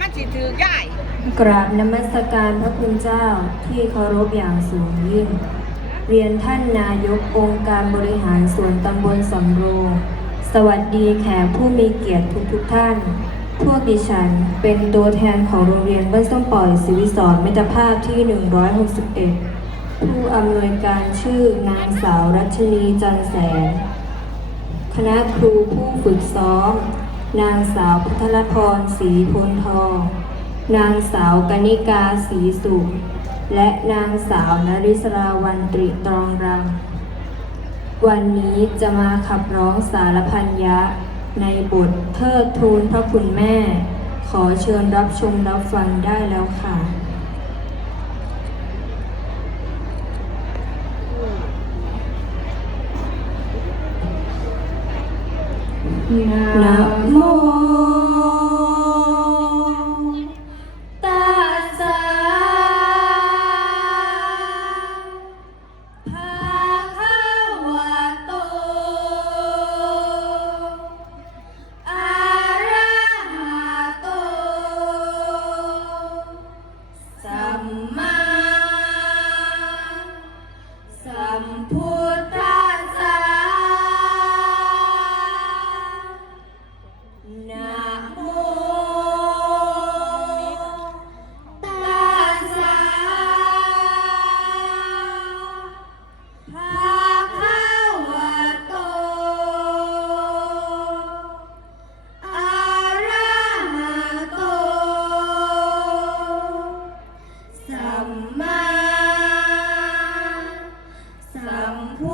มันสิถือย่ายกราบนมัสการพระคุณเจ้าที่เคารพอย่างสูงยิ่ง เรียนท่านนายกองค์การบริหารส่วนตำบลสำโรง สวัสดีแขกผู้มีเกียรติทุกทุกท่าน พวกดิฉันเป็นตัวแทนของโรงเรียนบ้านส้มปล่อยศิวิสรมิตรภาพที่ 161 ผู้อำนวยการชื่อนางสาวรัชนีจันแสนคณะครูผู้ฝึกซ้อม นางสาวพัทรพรศรีพลทอง นางสาวกนิกาศรีสุข และนางสาวนริศราวันตรีตรองรัง วันนี้จะมาขับร้องสารพันยะ ในบทเทิดทูนพระคุณแม่ ขอเชิญรับชมรับฟังได้แล้วค่ะ นะโม สัมพุ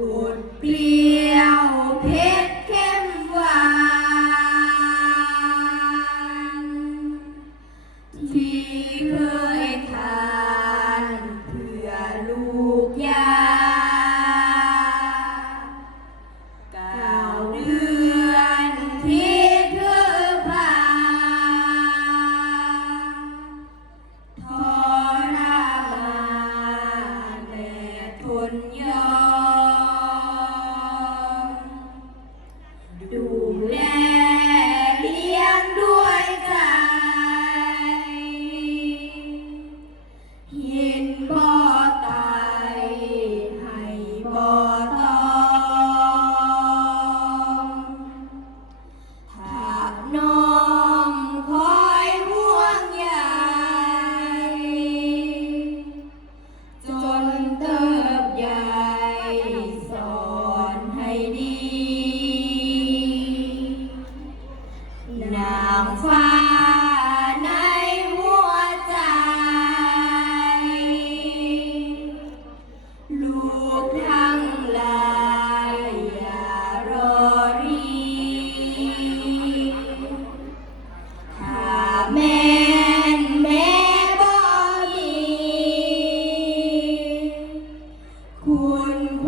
Lord, please. Lord.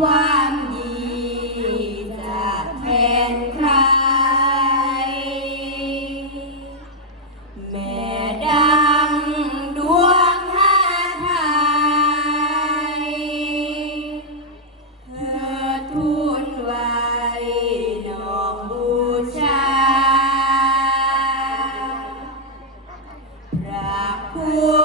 ความดีจะแทนใคร แม่ดังดวงหาไทยเธอทูลไว้นองบูชา พระคุณ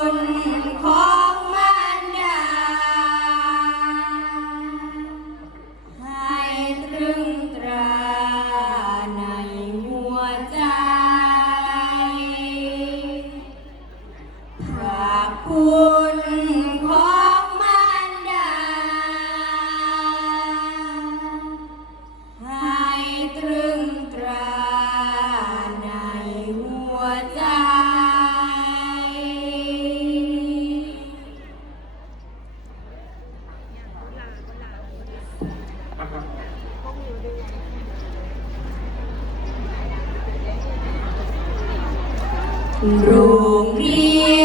โรงเรียน